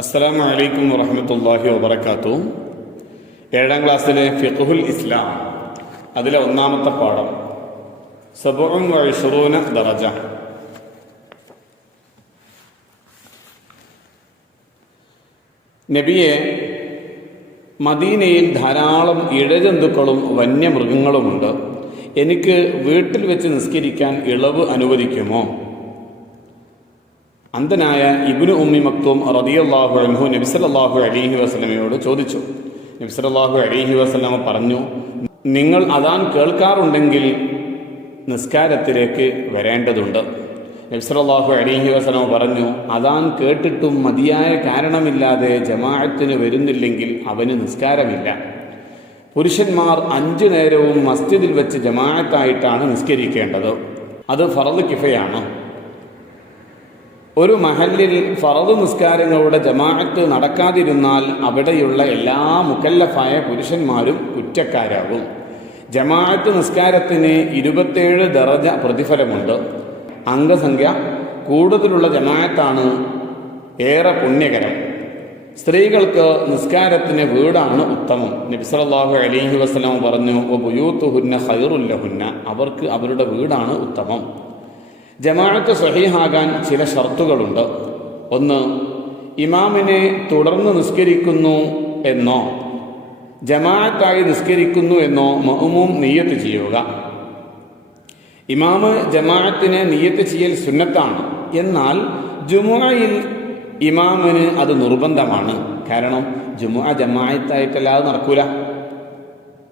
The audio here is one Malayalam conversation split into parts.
അസ്സലാമു അലൈക്കും വറഹ്മത്തുള്ളാഹി വബറകാതുഹു. 7ാം ക്ലാസ്സിലെ ഫിഖ്ഹുൽ ഇസ്ലാം, അതിലെ ഒന്നാമത്തെ പാഠം 27 ദറജ. നബിയെ, മദീനയിൽ ധാരാളം ഇഴജന്തുക്കളും വന്യമൃഗങ്ങളുമുണ്ട്. എനിക്ക് വീട്ടിൽ വെച്ച് നിസ്കരിക്കാൻ ഇളവ് അനുവദിക്കുമോ? അന്ധനായ ഇബ്നു ഉമ്മി മക്തൂം റളിയല്ലാഹു അൻഹു നബി സല്ലല്ലാഹു അലൈഹി വസല്ലമയോട് ചോദിച്ചു. നബി സല്ലല്ലാഹു അലൈഹി വസല്ലമ പറഞ്ഞു, നിങ്ങൾ അദാൻ കേൾക്കാറുണ്ടെങ്കിൽ നിസ്കാരത്തിലേക്ക് വരേണ്ടതുണ്ട്. നബി സല്ലല്ലാഹു അലൈഹി വസല്ലമ പറഞ്ഞു, അദാൻ കേട്ടിട്ടും മതിയായ കാരണമില്ലാതെ ജമാഅത്തിന് വരുന്നില്ലെങ്കിൽ അവന് നിസ്കാരമില്ല. പുരുഷന്മാർ 5 നേരവും മസ്ജിദിൽ വെച്ച് ജമാഅത്തായിട്ടാണ് നിസ്കരിക്കേണ്ടത്. അത് ഫർദ് കിഫയാണ്. ഒരു മഹല്ലിൽ ഫർദ് നിസ്കാരങ്ങളുടെ ജമാഅത്ത് നടക്കാതിരുന്നാൽ അവിടെയുള്ള എല്ലാ മുക്കല്ലഫായ പുരുഷന്മാരും കുറ്റക്കാരാകും. ജമാഅത്ത് നിസ്കാരത്തിന് 27 ദറജ പ്രതിഫലമുണ്ട്. അംഗസംഖ്യ കൂടുതലുള്ള ജമാഅത്താണ് ഏറെ പുണ്യകരം. സ്ത്രീകൾക്ക് നിസ്കാരത്തിന് വീടാണ് ഉത്തമം. നബി സല്ലല്ലാഹു അലൈഹി വസല്ലം പറഞ്ഞു, വബുയൂതുഹുന്ന ഖൈറുൽ ലഹുന്ന, അവർക്ക് അവരുടെ വീടാണ് ഉത്തമം. ജമാഅത്ത് സ്വഹീഹാകാൻ ചില ഷർത്തുകളുണ്ട്. 1. ഇമാമിനെ തുടർന്ന് നിസ്കരിക്കുന്നു എന്നോ ജമാഅത്തായി നിസ്കരിക്കുന്നു എന്നോ മഅ്മൂം നിയ്യത്ത് ചെയ്യുക. ഇമാമ് ജമാഅത്തിനെ നിയ്യത്ത് ചെയ്യൽ സുന്നത്താണ്. എന്നാൽ ജുമുഅയിൽ ഇമാമിന് അത് നിർബന്ധമാണ്. കാരണം ജുമുഅ ജമാഅത്തായിട്ടല്ലാതെ നടക്കൂല.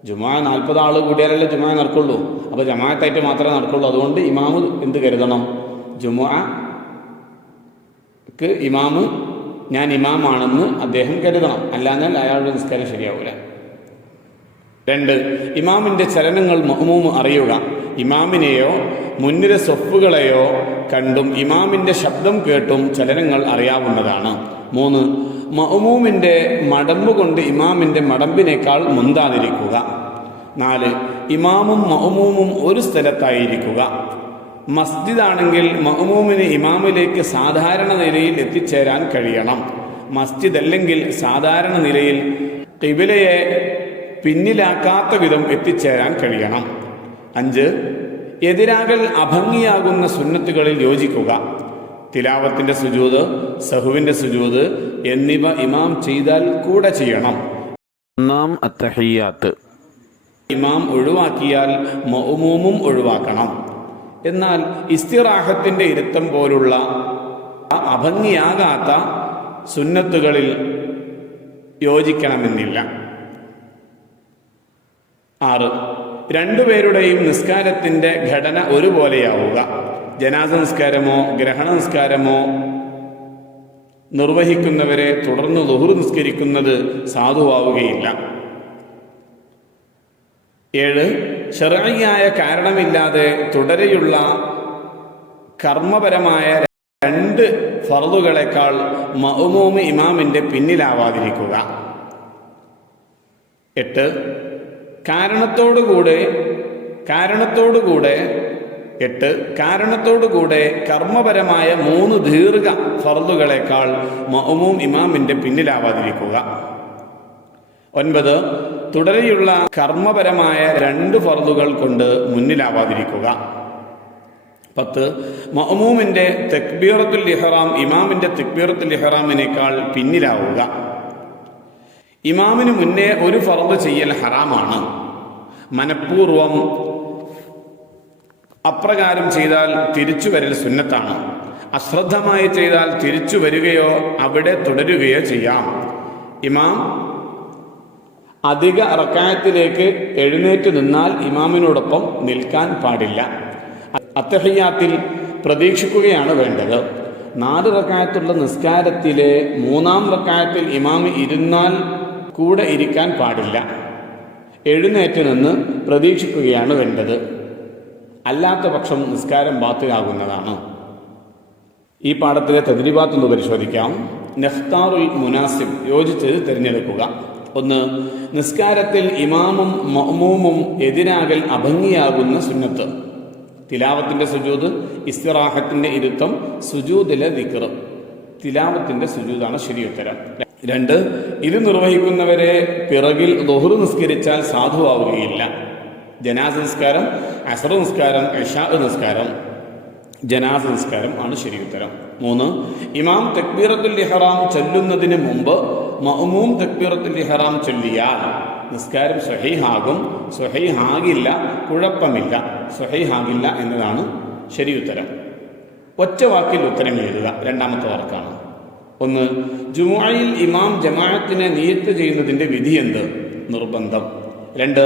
ജുമുഅ 40 ആൾ കൂടിയാലല്ലേ ജുമുഅ നടക്കുള്ളൂ. അപ്പോൾ ജമാഅത്തായിട്ട് മാത്രമേ നടക്കുള്ളൂ. അതുകൊണ്ട് ഇമാമ് എന്ത് കരുതണം? ജുമുഅക്ക് ഇമാമ് ഞാൻ ഇമാമാണെന്ന് അദ്ദേഹം കരുതണം. അല്ലാഞ്ഞാൽ അയാളുടെ നിസ്കാരം ശരിയാവില്ല. 2. ഇമാമിൻ്റെ ചലനങ്ങൾ മഅ്മൂം അറിയുക. ഇമാമിനെയോ മുന്നിലെ സ്വഫുകളെയോ കണ്ടും ഇമാമിൻ്റെ ശബ്ദം കേട്ടും ചലനങ്ങൾ അറിയാവുന്നതാണ്. 3. മഅ്മൂമിൻ്റെ മടമ്പ് കൊണ്ട് ഇമാമിൻ്റെ മടമ്പിനേക്കാൾ മുന്താതിരിക്കുക. 4. ഇമാമും മഅ്മൂമും ഒരു സ്ഥലത്തായിരിക്കുക. മസ്ജിദാണെങ്കിൽ മഅ്മൂമിന് ഇമാമിലേക്ക് സാധാരണ നിലയിൽ എത്തിച്ചേരാൻ കഴിയണം. മസ്ജിദ് അല്ലെങ്കിൽ സാധാരണ നിലയിൽ ഖിബലയെ പിന്നിലാക്കാത്ത വിധം എത്തിച്ചേരാൻ കഴിയണം. 5. എതിരാകൽ അഭംഗിയാകുന്ന സുന്നത്തുകളിൽ യോജിക്കുക. തിലാവത്തിൻ്റെ സുജൂദ്, സഹുവിൻ്റെ സുജൂദ് എന്നിവ ഇമാം ചെയ്താൽ കൂടെ ചെയ്യണം. 1. അത്തഹിയ്യാത്ത് ഇമാം ഒഴിവാക്കിയാൽ മഅ്മൂമും ഒഴിവാക്കണം. എന്നാൽ ഇസ്തിറാഹത്തിൻ്റെ ഇരുത്തം പോലുള്ള അഭംഗിയാകാത്ത സുന്നത്തുകളിൽ യോജിക്കണമെന്നില്ല. 6. രണ്ടുപേരുടെയും നിസ്കാരത്തിൻ്റെ ഘടന ഒരുപോലെയാവുക. ജനാസ നിസ്കാരമോ ഗ്രഹണ നിസ്കാരമോ നിർവഹിക്കുന്നവരെ തുടർന്ന് ളുഹ്ർ നിസ്കരിക്കുന്നത് സാധുവാവുകയില്ല. 7. ശർഈയായ കാരണമില്ലാതെ തുടരെയുള്ള കർമ്മപരമായ 2 ഫർളുകളെക്കാൾ മഅ്മൂമ് ഇമാമിൻ്റെ പിന്നിലാവാതിരിക്കുക. 8. കാരണത്തോടുകൂടെ കർമ്മപരമായ 3 ദീർഘ ഫർളുകളെക്കാൾ മഅ്മൂം ഇമാമിൻ്റെ പിന്നിലാവാതിരിക്കുക. 9. തുടരെയുള്ള കർമ്മപരമായ 2 ഫർളുകൾ കൊണ്ട് മുന്നിലാവാതിരിക്കുക. 10. മഅ്മൂമിൻ്റെ തക്ബീറത്തുൽ ഇഹ്റാം ഇമാമിൻ്റെ തക്ബീറത്തുൽ ഇഹ്റാമിനേക്കാൾ പിന്നിലാവുക. ഇമാമിന് മുന്നേ ഒരു ഫർദ് ചെയ്യൽ ഹറാമാണ്. മനഃപൂർവം അപ്രകാരം ചെയ്താൽ തിരിച്ചു വരൽ സുന്നത്താണ്. അശ്രദ്ധമായി ചെയ്താൽ തിരിച്ചു വരികയോ അവിടെ തുടരുകയോ ചെയ്യാം. ഇമാം അധിക റക്അത്തിലേക്ക് എഴുന്നേറ്റ് നിന്നാൽ ഇമാമിനോടൊപ്പം നിൽക്കാൻ പാടില്ല. അത്തഹിയ്യാത്തിൽ പ്രതീക്ഷിക്കുകയാണ് വേണ്ടത്. 4 റക്അത്തുള്ള നിസ്കാരത്തിലെ 3-ാം റക്അത്തിൽ ഇമാമ് ഇരുന്നാൽ കൂടെ ഇരിക്കാൻ പാടില്ല. എഴുന്നേറ്റ് നിന്ന് പ്രതീക്ഷിക്കുകയാണ് വേണ്ടത്. അല്ലാത്ത പക്ഷം നിസ്കാരം ബാത്തിലാകുന്നതാണ്. ഈ പാഠത്തിലെ തദ്രീബാത്ത് ഒന്ന് പരിശോധിക്കാം. നഖ്താറുൽ മുനാസിബ്, യോജിച്ചത് തിരഞ്ഞെടുക്കുക. 1. നിസ്കാരത്തിൽ ഇമാമും മഅ്മൂമും എതിരാകൽ അഭംഗിയാകുന്ന സുന്നത്ത്. തിലാവത്തിൻ്റെ സുജൂദ്, ഇസ്തിറാഹത്തിൻ്റെ ഇരുത്തം, സുജൂദിലെ ദിക്ർ. തിലാവത്തിന്റെ സുജൂദാണ് ശരിയുത്തരം. 2, ഇത് നിർവഹിക്കുന്നവരെ പിറകിൽ ളുഹ്ർ നിസ്കരിച്ചാൽ സാധുവാവുകയില്ല. ജനാസ നിസ്കാരം, അസ്ർ നിസ്കാരം, ഇശാ നിസ്കാരം, ജനാസ നിസ്കാരം ആണ് ശരിയുത്തരം. 3, ഇമാം തക്ബീറത്തുൽ ഇഹ്റാം ചൊല്ലുന്നതിന് മുമ്പ് മഅ്മൂം തക്ബീറത്തുൽ ഇഹ്റാം ചൊല്ലിയാൽ നിസ്കാരം സ്വഹീഹാകും. സ്വഹീഹാകില്ല, കുഴപ്പമില്ല, സ്വഹീഹാകില്ല എന്നതാണ് ശരിയുത്തരം. ഒറ്റ വാക്കിൽ ഉത്തരം എഴുതുക. രണ്ടാമത്തെ വാക്കാണ്. 1, ജുമുഅയിൽ ഇമാം ജമാഅത്തിനെ നിയത്ത് ചെയ്യുന്നതിന്റെ വിധി എന്ത്? നിർബന്ധം. 2,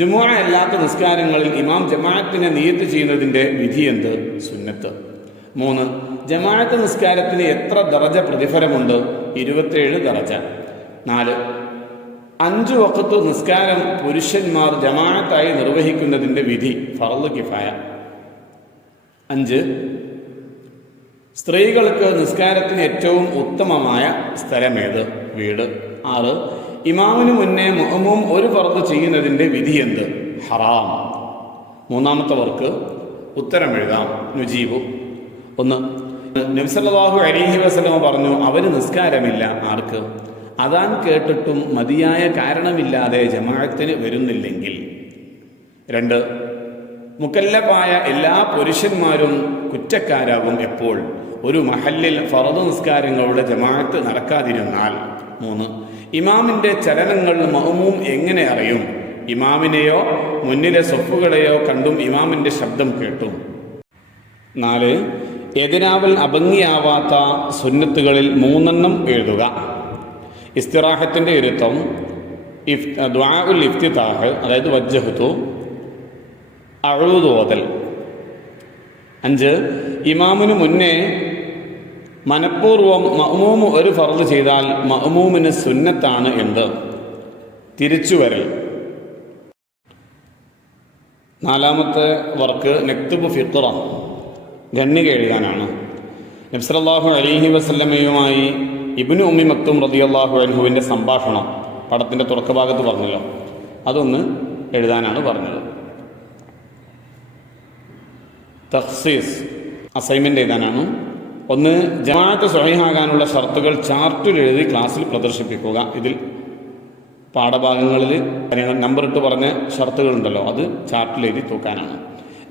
ജുമുഅ അല്ലാത്ത നിസ്കാരങ്ങളിൽ ഇമാം ജമാഅത്തിനെ നിയത്ത് ചെയ്യുന്നതിന്റെ വിധി എന്ത്? സുന്നത്ത്. 3, ജമാഅത്ത് നിസ്കാരത്തിന് എത്ര ദറജ പ്രതിഫലമുണ്ട്? 27 ദറജ. 4, 5 വഖത്ത് നിസ്കാരം പുരുഷന്മാർ ജമാഅത്തായി നിർവഹിക്കുന്നതിന്റെ വിധി ഫർള് കിഫായ. 5, സ്ത്രീകൾക്ക് നിസ്കാരത്തിന് ഏറ്റവും ഉത്തമമായ സ്ഥലമേത്? വീട്. 6, ഇമാമിന് മുന്നേ മഅ്മൂം ഒരു ഫർദ് ചെയ്യുന്നതിന്റെ വിധി എന്ത്? ഹറാം. മൂന്നാമത്തെ വർക്ക് ഉത്തരം എഴുതാം. നുജീബു. 1, നബി സല്ലല്ലാഹു അലൈഹി വസല്ലം പറഞ്ഞു, അവന് നിസ്കാരമില്ല. ആർക്ക്? അദാൻ കേട്ടിട്ടും മതിയായ കാരണമില്ലാതെ ജമാഅത്തിന് വരുന്നില്ലെങ്കിൽ. 2, മുക്കല്ലഫായ എല്ലാ പുരുഷന്മാരും കുറ്റക്കാരാകും എപ്പോൾ? ഒരു മഹല്ലിൽ ഫർദ് നിസ്കാരങ്ങളുടെ ജമാഅത്ത് നടക്കാതിരുന്നാൽ. 3, ഇമാമിന്റെ ചലനങ്ങൾ മഅ്മൂം എങ്ങനെ അറിയും? ഇമാമിനെയോ മുന്നിലെ സൊഫുകളെയോ കണ്ടും ഇമാമിന്റെ ശബ്ദം കേട്ടും. 4, എതിരാവൽ അഭംഗിയാവാത്ത സുന്നത്തുകളിൽ 3 എഴുതുക. ഇസ്തിറാഹത്തിന്റെ ഇരുത്തം, ദുആഉൽ ഇഫ്തിതാഹ്, അതായത് വജ്ജഹ്തു, അഊദു ഓതൽ. 5, ഇമാമിന് മുന്നേ മനഃപൂർവ്വം മഅ്മൂം ഒരു ഫർദ് ചെയ്താൽ മഅ്മൂമിന് സുന്നത്താണ് എന്ത്? തിരിച്ചുവരൽ. 4ാമത്തെ വർക്ക് നക്തുബ് ഫിഖ്റ, ഖണ്ണിക എഴുതാനാണ്. നബി സല്ലല്ലാഹു അലൈഹി വസല്ലമയുമായി ഇബ്നു ഉമ്മി മക്തൂം റളിയല്ലാഹു അൻഹുവിൻ്റെ സംഭാഷണം പടത്തിൻ്റെ തുടക്കഭാഗത്ത് പറഞ്ഞല്ലോ, അതൊന്ന് എഴുതാനാണ് പറഞ്ഞത്. തഖ്സീസ് അസൈൻമെൻ്റ് എഴുതാനാണ്. 1, ജമാഅത്ത് സ്വഹീഹാകാനുള്ള ഷർത്തുകൾ ചാർട്ടിൽ എഴുതി ക്ലാസ്സിൽ പ്രദർശിപ്പിക്കുക. ഇതിൽ പാഠഭാഗങ്ങളിൽ നമ്പർ ഇട്ട് പറഞ്ഞ ഷർത്തുകളുണ്ടല്ലോ, അത് ചാർട്ടിൽ എഴുതി തൂക്കാനാണ്.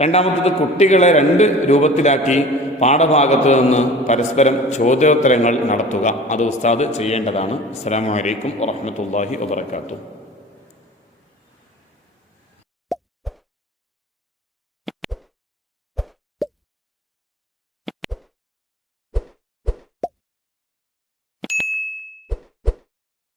2ാമത്തേത് കുട്ടികളെ 2 രൂപത്തിലാക്കി പാഠഭാഗത്ത് നിന്ന് പരസ്പരം ചോദ്യോത്തരങ്ങൾ നടത്തുക. അത് ഉസ്താദ് ചെയ്യേണ്ടതാണ്. അസ്സലാമു അലൈക്കും വറഹ്മത്തുള്ളാഹി വബറകാതുഹു.